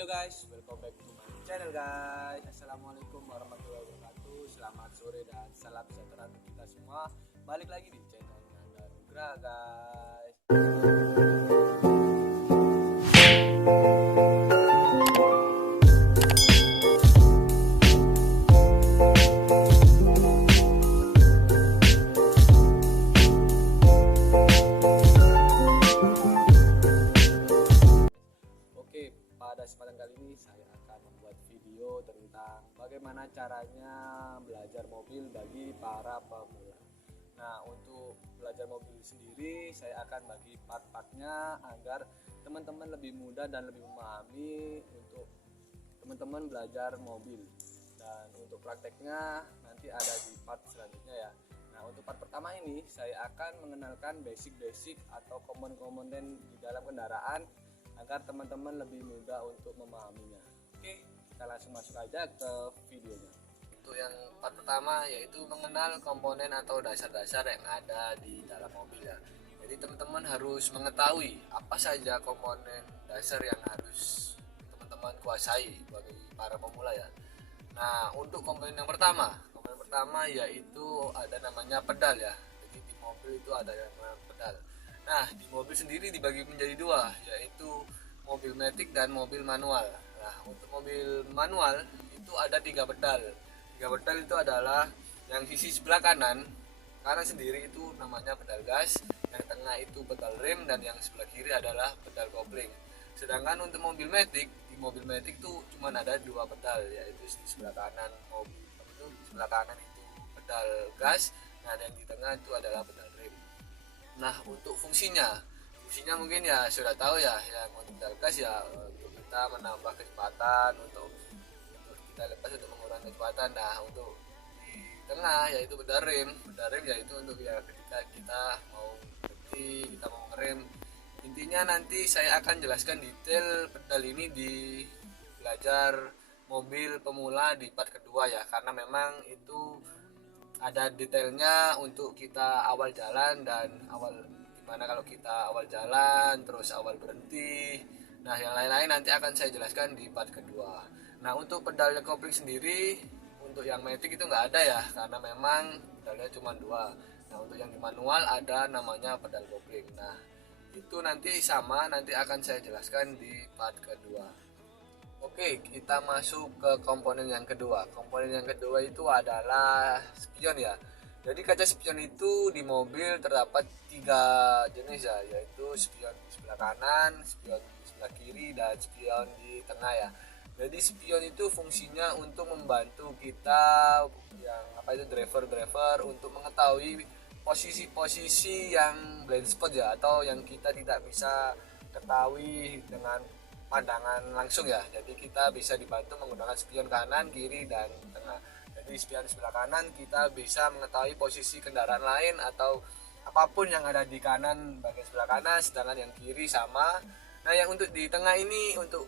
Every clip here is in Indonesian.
Hello guys, welcome back to my channel guys. Assalamualaikum warahmatullahi wabarakatuh. Selamat sore dan salam sejahtera untuk kita semua. Balik lagi di channel Nanda Nugra guys. Pada kesempatan kali ini saya akan membuat video tentang bagaimana caranya belajar mobil bagi para pemula. Nah, untuk belajar mobil sendiri saya akan bagi part-partnya agar teman-teman lebih mudah dan lebih memahami untuk teman-teman belajar mobil. Dan untuk prakteknya nanti ada di part selanjutnya ya. Nah, untuk part pertama ini saya akan mengenalkan basic-basic atau komponen-komponen di dalam kendaraan agar teman-teman lebih mudah untuk memahaminya. Oke, kita langsung masuk aja ke videonya. Untuk yang part pertama yaitu mengenal komponen atau dasar-dasar yang ada di dalam mobil ya. Jadi teman-teman harus mengetahui apa saja komponen dasar yang harus teman-teman kuasai bagi para pemula ya. Nah, untuk komponen yang pertama yaitu ada namanya pedal ya. Jadi di mobil itu ada yang namanya pedal. Nah, di mobil sendiri dibagi menjadi dua, yaitu mobil matic dan mobil manual. Nah, untuk mobil manual itu ada 3 pedal. 3 pedal itu adalah yang sisi sebelah kanan sendiri itu namanya pedal gas, yang tengah itu pedal rem, dan yang sebelah kiri adalah pedal kopling. Sedangkan untuk mobil matic, di mobil matic itu cuma ada 2 pedal, yaitu di sebelah kanan itu pedal gas, dan yang di tengah itu adalah pedal rem. Nah, untuk fungsinya mungkin ya sudah tahu ya, yang untuk pedal gas ya untuk kita menambah kecepatan, untuk kita lepas untuk mengurangi kecepatan. Nah, untuk di tengah yaitu pedal rem yaitu untuk ya ketika kita mau berhenti, kita mau ngerem. Intinya nanti saya akan jelaskan detail pedal ini di belajar mobil pemula di part kedua ya, karena memang itu ada detailnya untuk kita awal jalan dan awal gimana kalau kita awal jalan terus awal berhenti. Nah, yang lain-lain nanti akan saya jelaskan di part kedua. Nah, untuk pedal kopling sendiri untuk yang matic itu nggak ada ya, karena memang pedalnya cuma 2. Nah, untuk yang di manual ada namanya pedal kopling. Nah, itu nanti akan saya jelaskan di part kedua. Oke, kita masuk ke komponen yang kedua. Komponen yang kedua itu adalah spion ya. Jadi kaca spion itu di mobil terdapat 3 jenis ya, yaitu spion di sebelah kanan, spion di sebelah kiri, dan spion di tengah ya. Jadi spion itu fungsinya untuk membantu kita yang driver untuk mengetahui posisi-posisi yang blind spot ya, atau yang kita tidak bisa ketahui dengan pandangan langsung ya. Jadi kita bisa dibantu menggunakan spion kanan, kiri, dan tengah. Jadi spion sebelah kanan kita bisa mengetahui posisi kendaraan lain atau apapun yang ada di kanan bagian sebelah kanan, sedangkan yang kiri sama. Nah, yang untuk di tengah ini, untuk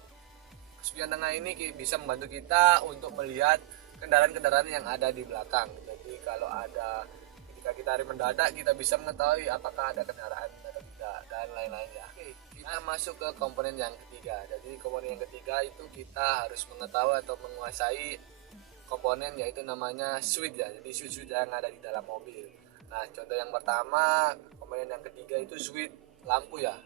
spion tengah ini bisa membantu kita untuk melihat kendaraan-kendaraan yang ada di belakang. Jadi kalau ada ketika kita rem mendadak, kita bisa mengetahui apakah ada kendaraan atau tidak, dan lain-lainnya. Kita masuk ke komponen yang ketiga. Jadi komponen yang ketiga itu kita harus mengetahui atau menguasai komponen yaitu namanya switch ya. Jadi switch yang ada di dalam mobil. Nah, contoh yang pertama, komponen yang ketiga itu switch lampu ya.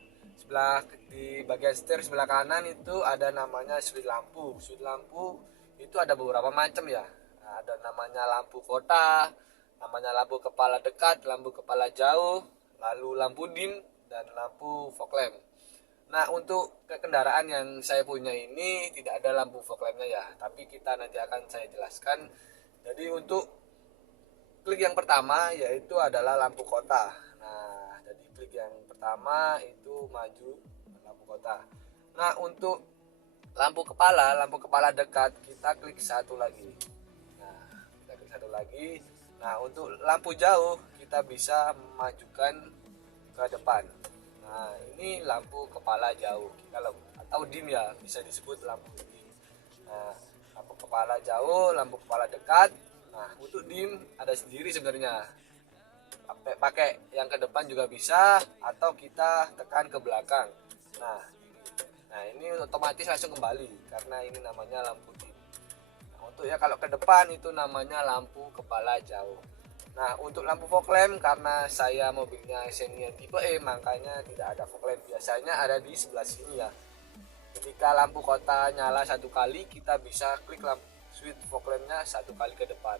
Di bagian setir sebelah kanan itu ada namanya switch lampu. Switch lampu itu ada beberapa macam ya. Nah, ada namanya lampu kota, namanya lampu kepala dekat, lampu kepala jauh, lalu lampu dim, dan lampu fog lamp. Nah, untuk kendaraan yang saya punya ini tidak ada lampu fog lampnya ya, tapi kita nanti akan saya jelaskan. Jadi untuk klik yang pertama yaitu adalah lampu kota. Nah, jadi klik yang pertama itu maju lampu kota. Nah, untuk lampu kepala dekat kita klik satu lagi. Nah, kita klik satu lagi. Nah, untuk lampu jauh kita bisa memajukan ke depan. Nah, ini lampu kepala jauh atau dim ya, bisa disebut lampu dim. Nah, lampu kepala jauh, lampu kepala dekat. Nah, untuk dim ada sendiri sebenarnya. Pakai yang ke depan juga bisa, atau kita tekan ke belakang. Nah, Nah ini otomatis langsung kembali karena ini namanya lampu dim. Nah, untuk ya kalau ke depan itu namanya lampu kepala jauh. Nah untuk lampu fog lamp, karena saya mobilnya Xenia tipe E makanya tidak ada fog lamp, biasanya ada di sebelah sini ya. Ketika lampu kota nyala satu kali, kita bisa klik lampu switch fog lampnya satu kali ke depan.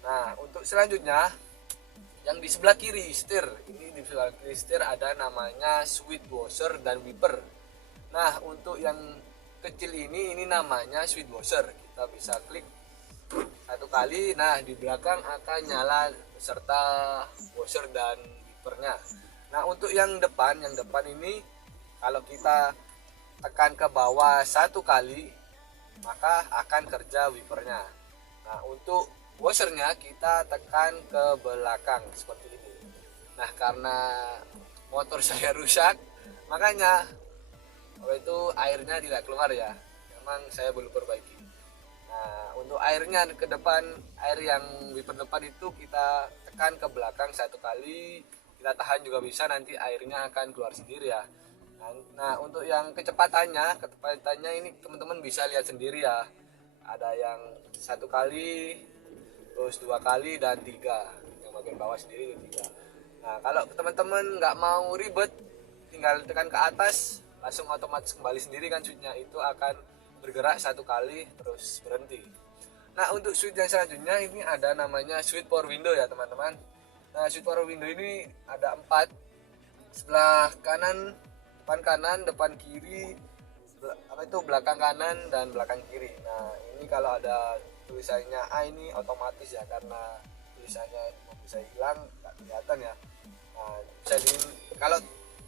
Nah untuk selanjutnya yang di sebelah kiri setir, ini di sebelah kiri setir ada namanya switch washer dan wiper. Nah untuk yang kecil ini namanya switch washer, kita bisa klik satu kali. Nah di belakang akan nyala beserta washer dan wipernya. Nah untuk yang depan ini kalau kita tekan ke bawah satu kali maka akan kerja wipernya. Nah untuk washernya kita tekan ke belakang seperti ini. Nah karena motor saya rusak makanya itu airnya tidak keluar ya, memang saya belum perbaiki. Nah untuk airnya ke depan, air yang wiper depan itu kita tekan ke belakang satu kali, kita tahan juga bisa, nanti airnya akan keluar sendiri ya. Nah untuk yang kecepatannya ini teman-teman bisa lihat sendiri ya, ada yang satu kali, terus dua kali, dan tiga, yang bagian bawah sendiri itu tiga. Nah kalau teman-teman nggak mau ribet, tinggal tekan ke atas langsung otomatis kembali sendiri kan switchnya, itu akan bergerak satu kali terus berhenti. Nah untuk switch yang selanjutnya ini ada namanya switch power window ya teman-teman. Nah switch power window ini ada 4, sebelah kanan, depan kiri, belakang kanan dan belakang kiri. Nah ini kalau ada tulisannya A ini otomatis ya, karena tulisannya bisa hilang nggak kelihatan ya. Nah kalau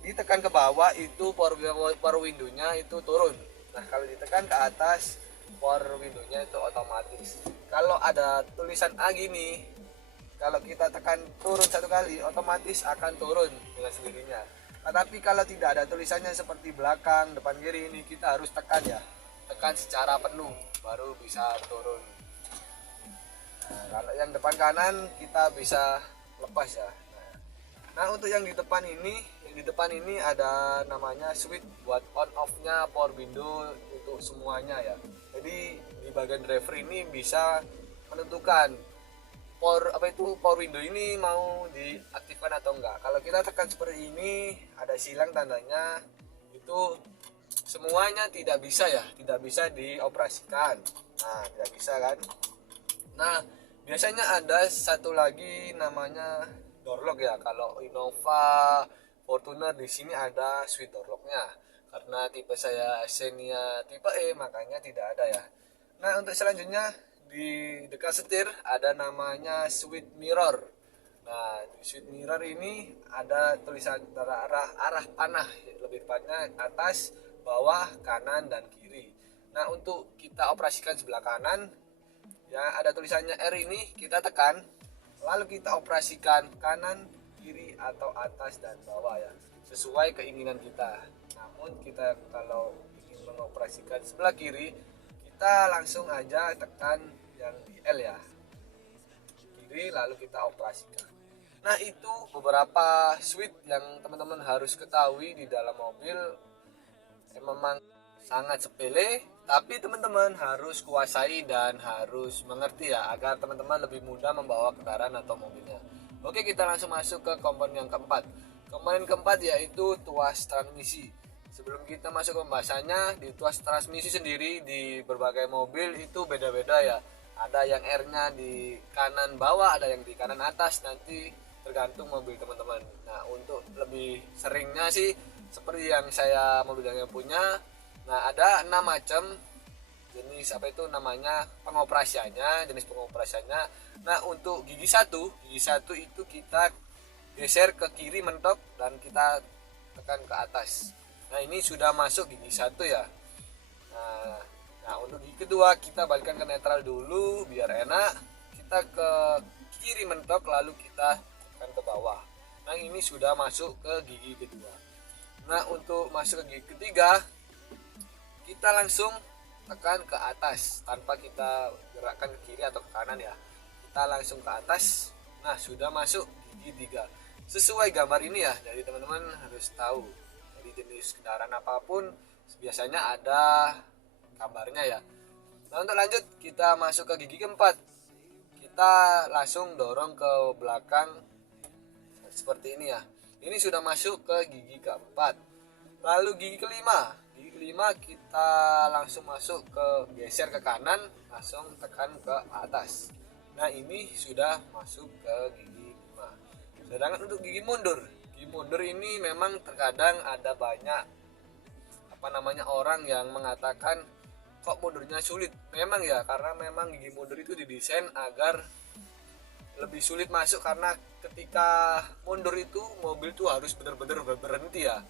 ditekan ke bawah itu power window-nya itu turun. Nah kalau ditekan ke atas power window-nya itu otomatis. Kalau ada tulisan A gini, kalau kita tekan turun satu kali otomatis akan turun dengan sendirinya. Nah, tapi kalau tidak ada tulisannya seperti belakang, depan, kiri, ini kita harus tekan ya, tekan secara penuh baru bisa turun. Nah, kalau yang depan kanan kita bisa lepas ya. Nah untuk yang di depan ini ada namanya switch buat on off-nya power window untuk semuanya ya. Jadi di bagian driver ini bisa menentukan power window ini mau diaktifkan atau enggak. Kalau kita tekan seperti ini ada silang tandanya, itu semuanya tidak bisa ya, tidak bisa dioperasikan. Nah tidak bisa kan. Nah biasanya ada satu lagi namanya door lock ya. Kalau Innova, Fortuner di sini ada switch door locknya. Karena tipe saya Xenia tipe E makanya tidak ada ya. Nah untuk selanjutnya di dekat setir ada namanya switch mirror. Nah di switch mirror ini ada tulisan arah panah, lebih tepatnya atas, bawah, kanan, dan kiri. Nah untuk kita operasikan sebelah kanan ya ada tulisannya R ini, kita tekan lalu kita operasikan kanan, kiri, atau atas dan bawah ya, sesuai keinginan kita. Namun kita kalau ingin mengoperasikan sebelah kiri, kita langsung aja tekan yang di L ya, kiri, lalu kita operasikan. Nah itu beberapa switch yang teman-teman harus ketahui di dalam mobil. Memang sangat sepele, tapi teman-teman harus kuasai dan harus mengerti ya, agar teman-teman lebih mudah membawa kendaraan atau mobilnya. Oke, kita langsung masuk ke komponen yang keempat. Komponen keempat yaitu tuas transmisi. Sebelum kita masuk ke pembahasannya, di tuas transmisi sendiri di berbagai mobil itu beda-beda ya. Ada yang R-nya di kanan bawah, ada yang di kanan atas, nanti tergantung mobil teman-teman. Nah untuk lebih seringnya sih seperti yang saya mobil yang punya, nah ada 6 macam jenis namanya pengoperasiannya, jenis pengoperasiannya. Nah untuk gigi satu itu kita geser ke kiri mentok dan kita tekan ke atas. Nah ini sudah masuk gigi satu ya. Nah untuk gigi kedua kita balikkan ke netral dulu biar enak. Kita ke kiri mentok lalu kita tekan ke bawah. Nah ini sudah masuk ke gigi kedua. Nah untuk masuk ke gigi ketiga kita langsung tekan ke atas tanpa kita gerakkan ke kiri atau ke kanan ya. Kita langsung ke atas. Nah sudah masuk gigi 3. Sesuai gambar ini ya, jadi teman-teman harus tahu. Jadi jenis kendaraan apapun biasanya ada gambarnya ya. Nah, untuk lanjut kita masuk ke gigi keempat. Kita langsung dorong ke belakang seperti ini ya. Ini sudah masuk ke gigi keempat. Lalu gigi kelima. Gigi kelima kita langsung masuk ke geser ke kanan, langsung tekan ke atas. Nah, ini sudah masuk ke gigi 5. Sedangkan untuk gigi mundur ini memang terkadang ada banyak orang yang mengatakan kok mundurnya sulit. Memang ya, karena memang gigi mundur itu didesain agar lebih sulit masuk, karena ketika mundur itu mobil tuh harus benar-benar berhenti ya.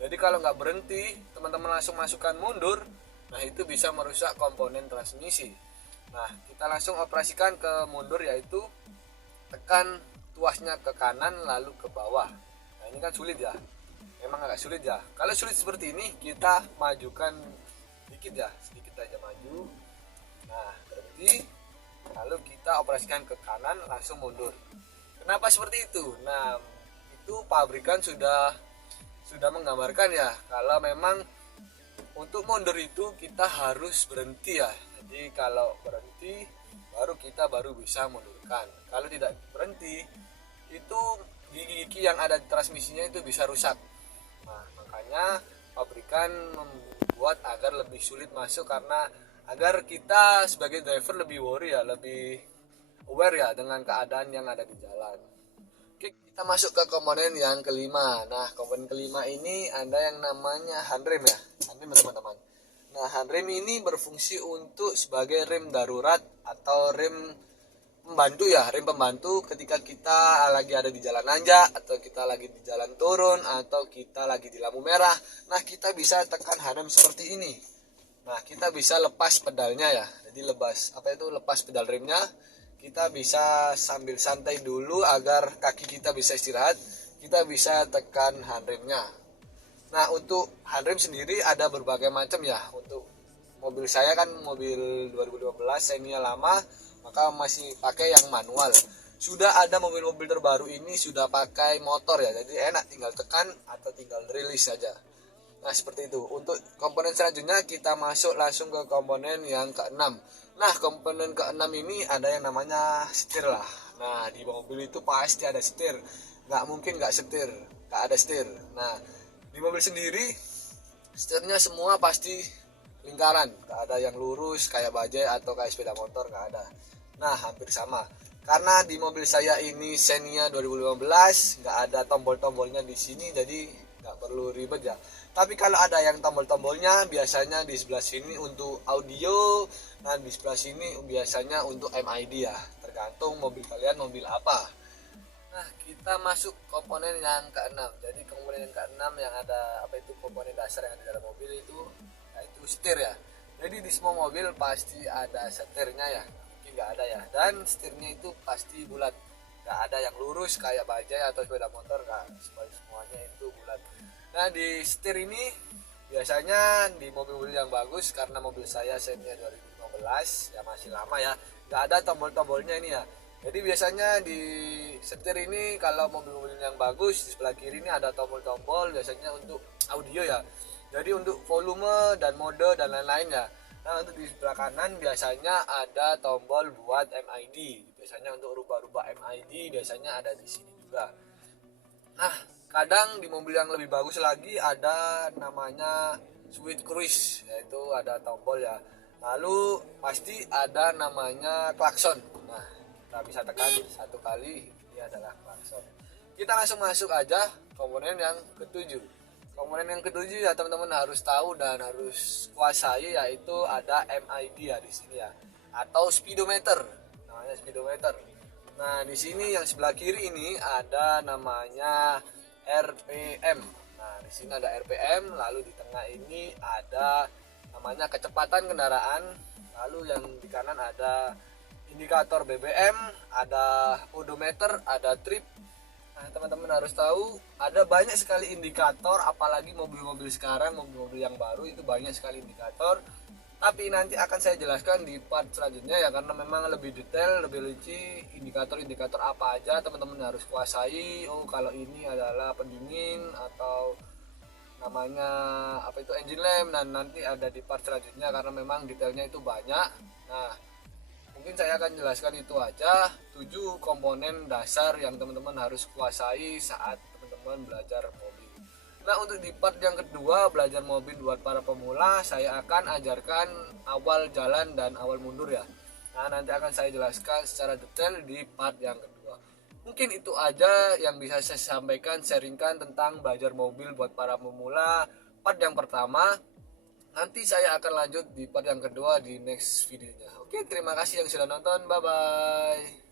Jadi kalau nggak berhenti, teman-teman langsung masukkan mundur, nah itu bisa merusak komponen transmisi. Nah, kita langsung operasikan ke mundur, yaitu tekan tuasnya ke kanan lalu ke bawah. Nah, ini kan sulit ya, memang agak sulit ya. Kalau sulit seperti ini, kita majukan sedikit ya, sedikit aja maju. Nah, berhenti, lalu kita operasikan ke kanan langsung mundur. Kenapa seperti itu? Nah, itu pabrikan sudah menggambarkan ya, kalau memang untuk mundur itu kita harus berhenti ya. Jadi kalau berhenti baru bisa mundurkan. Kalau tidak berhenti, itu gigi-gigi yang ada di transmisinya itu bisa rusak. Nah, makanya pabrikan membuat agar lebih sulit masuk, karena agar kita sebagai driver lebih worry ya, lebih aware ya dengan keadaan yang ada di jalan. Oke, kita masuk ke komponen yang kelima. Nah, komponen kelima ini ada yang namanya handrem ya, handrem teman-teman. Nah, handrem ini berfungsi untuk sebagai rem darurat atau rem pembantu ya, rem pembantu ketika kita lagi ada di jalan nanjak, atau kita lagi di jalan turun, atau kita lagi di lampu merah. Nah, kita bisa tekan handrem seperti ini. Nah, kita bisa lepas pedalnya ya. Jadi lepas pedal remnya. Kita bisa sambil santai dulu agar kaki kita bisa istirahat. Kita bisa tekan handremnya. Nah, untuk handrem sendiri ada berbagai macam ya. Untuk mobil saya kan mobil 2015, Xenia lama, maka masih pakai yang manual. Sudah ada mobil-mobil terbaru ini sudah pakai motor ya. Jadi enak, tinggal tekan atau tinggal rilis saja. Nah, seperti itu. Untuk komponen selanjutnya kita masuk langsung ke komponen yang keenam. Nah, komponen keenam ini ada yang namanya setir lah. Nah, di mobil itu pasti ada setir. Nggak mungkin nggak setir, nggak ada setir. Nah, di mobil sendiri setirnya semua pasti lingkaran. Nggak ada yang lurus kayak bajai atau kayak sepeda motor, nggak ada. Nah, hampir sama. Karena di mobil saya ini Xenia 2015, nggak ada tombol-tombolnya di sini, jadi nggak perlu ribet ya. Tapi kalau ada yang tombol-tombolnya, biasanya di sebelah sini untuk audio, nah di sebelah sini biasanya untuk MID ya, tergantung mobil kalian mobil apa. Nah, kita masuk komponen yang keenam. Jadi komponen yang keenam yang ada komponen dasar yang ada di dalam mobil itu, yaitu setir ya. Jadi di semua mobil pasti ada setirnya ya, mungkin nggak ada ya. Dan setirnya itu pasti bulat, nggak ada yang lurus kayak bajai atau sepeda motor, nggak, semuanya itu bulat. Nah, di setir ini biasanya di mobil-mobil yang bagus, karena mobil saya Xenia 2015 ya masih lama ya, nggak ada tombol-tombolnya ini ya. Jadi biasanya di setir ini kalau mobil-mobil yang bagus, di sebelah kiri ini ada tombol-tombol biasanya untuk audio ya. Jadi untuk volume dan mode dan lain-lain ya. Nah, untuk di sebelah kanan biasanya ada tombol buat MID. Biasanya untuk rubah-rubah MID biasanya ada di sini juga. Nah, kadang di mobil yang lebih bagus lagi ada namanya switch cruise, yaitu ada tombol ya. Lalu pasti ada namanya klakson. Nah, kita bisa tekan satu kali, ini adalah klakson. Kita langsung masuk aja komponen yang ketujuh. Komponen yang ketujuh ya teman-teman harus tahu dan harus kuasai, yaitu ada MID ya di sini ya, atau speedometer. Namanya speedometer. Nah, di sini yang sebelah kiri ini ada namanya RPM. Nah, di sini ada RPM, lalu di tengah ini ada namanya kecepatan kendaraan, lalu yang di kanan ada indikator BBM, ada odometer, ada trip. Nah, teman-teman harus tahu ada banyak sekali indikator, apalagi mobil-mobil sekarang, mobil-mobil yang baru itu banyak sekali indikator. Tapi nanti akan saya jelaskan di part selanjutnya ya, karena memang lebih detail, lebih rinci indikator-indikator apa aja teman-teman harus kuasai. Oh, kalau ini adalah pendingin atau namanya apa itu engine lamp, dan nanti ada di part selanjutnya karena memang detailnya itu banyak. Nah, mungkin saya akan jelaskan itu aja 7 komponen dasar yang teman-teman harus kuasai saat teman-teman belajar mobil. Nah, untuk di part yang kedua belajar mobil buat para pemula, saya akan ajarkan awal jalan dan awal mundur ya. Nah, nanti akan saya jelaskan secara detail di part yang kedua. Mungkin itu aja yang bisa saya sampaikan, sharingkan tentang belajar mobil buat para pemula part yang pertama. Nanti saya akan lanjut di part yang kedua di next videonya. Oke, terima kasih yang sudah nonton. Bye bye.